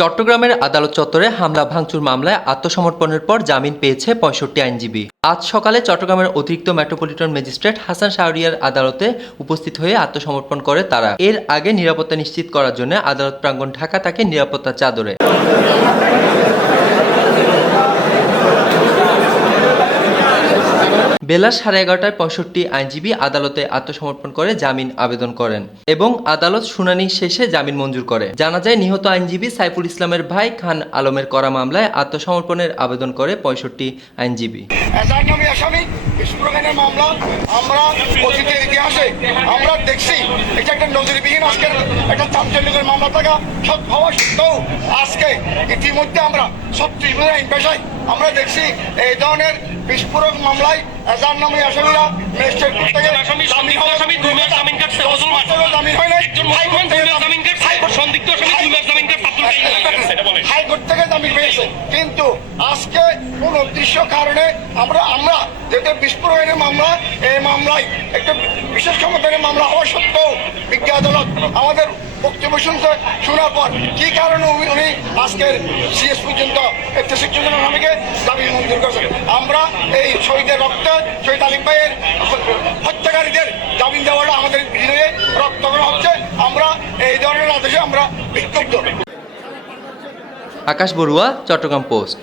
চট্টগ্রামের আদালত চত্বরে হামলা ভাঙচুর মামলায় আত্মসমর্পণের পর জামিন পেয়েছে ৬৫ আইনজীবী। আজ সকালে চট্টগ্রামের অতিরিক্ত মেট্রোপলিটন ম্যাজিস্ট্রেট হাসান শাহরিয়ার আদালতে উপস্থিত হয়ে আত্মসমর্পণ করে তারা। এর আগে নিরাপত্তা নিশ্চিত করার জন্য আদালত প্রাঙ্গণ ঢাকা থাকে নিরাপত্তার চাদরে। বেলা 11:30টায় ৬৫ আইনজীবী আদালতে আত্মসমর্পণ করে জামিন আবেদন করেন এবং আদালত শুনানি শেষে জামিন মঞ্জুর করে। জানা যায়, নিহত আইনজীবী সাইফুল ইসলামের ভাই খান আলমের করা মামলায় আত্মসমর্পণের আবেদন করে ৬৫ আইনজীবী। আমরা অতীতের ইতিহাসে আমরা দেখছি এটা একটা নজিরবিহীন আজকের একটা চাঞ্চল্যকর মামলা থাকা সব হওয়া সত্ত্বেও আজকে ইতিমধ্যে আমরা ৩৬ আইন পেশায় আমরা দেখছি এই ধরনের বিস্ফোরক মামলায় এজার নামে আসামিরা ম্যাজিস্ট্রেট থেকে জামিন হয় না, হাইকোর্ট থেকে জামিন পেয়েছে। কিন্তু আজকে কোন উদ্দেশ্য কারণে আমরা যেটা বিস্ফোরণের মামলা, এই মামলায় একটা বিশেষ ক্ষমতার মামলা হওয়া সত্ত্বেও বিজ্ঞ আদালত আমাদের বক্তব্য শোনার পর কি কারণে উনি আজকের সিএস পর্যন্ত ৬১ জন আসামিকে জামিন মঞ্জুর করেছেন। আমরা এই শহীদের রক্তে শহীদ আলিম ভাইয়ের হত্যাকারীদের জামিন দেওয়াটা আমাদের হৃদয়ে রক্তকরণ হচ্ছে। আমরা এই ধরনের আদেশে আমরা বিক্ষুব্ধ। আকাশ বড়ুয়া, চট্টগ্রাম পোস্ট।